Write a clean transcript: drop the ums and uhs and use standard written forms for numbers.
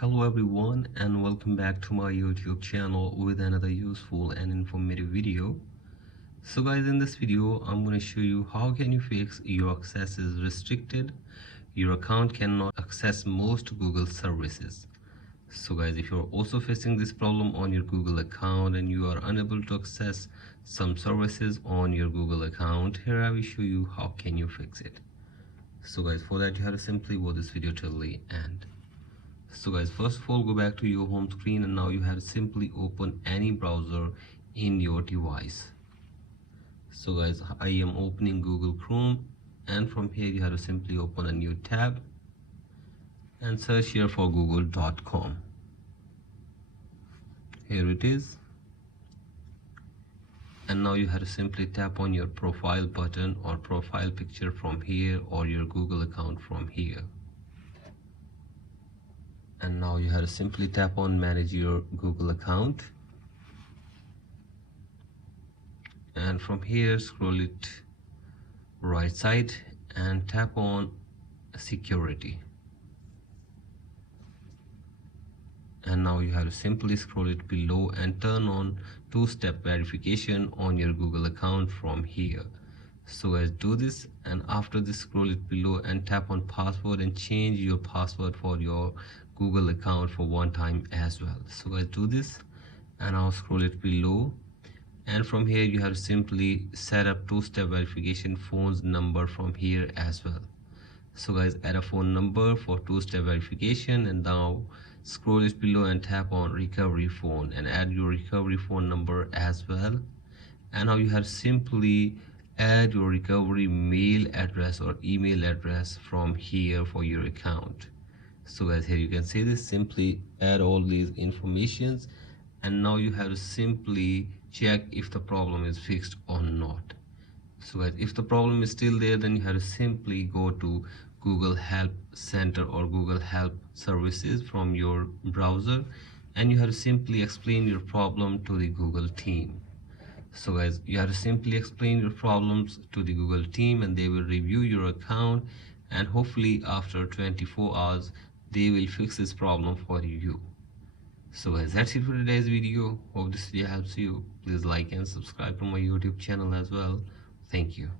Hello everyone and welcome back to my YouTube channel with another useful and informative video. So guys, in this video I'm going to show you how can you fix your access is restricted. Your account cannot access most Google services. So guys, if you're also facing this problem on your Google account and you are unable to access some services on your Google account, here I will show you how can you fix it. So guys, for that you have to simply watch this video till the end. So guys, first of all, go back to your home screen and now you have to simply open any browser in your device. So guys, I am opening Google Chrome, and from here you have to simply open a new tab and search here for google.com. Here it is, and now you have to simply tap on your profile button or profile picture from here or your Google account from here. And now you have to simply tap on manage your Google account, and from here scroll it right side and tap on security, and now you have to simply scroll it below and turn on two-step verification on your Google account from here. So guys, do this, and after this scroll it below and tap on password and change your password for your Google account for one time as well. So guys, do this and I'll scroll it below, and from here you have to simply set up two-step verification phone's number from here as well. So guys, add a phone number for two-step verification, and now scroll it below and tap on recovery phone and add your recovery phone number as well. And now you have to simply add your recovery mail address or email address from here for your account. So guys, here you can see this, simply add all these informations, and now you have to simply check if the problem is fixed or not. So guys, if the problem is still there, then you have to simply go to Google Help Center or Google Help Services from your browser, and you have to simply explain your problem to the Google team. So guys, you have to simply explain your problems to the Google team, and they will review your account, and hopefully after 24 hours they will fix this problem for you. So guys, that's it for today's video. Hope this video helps you. Please like and subscribe to my YouTube channel as well. Thank you.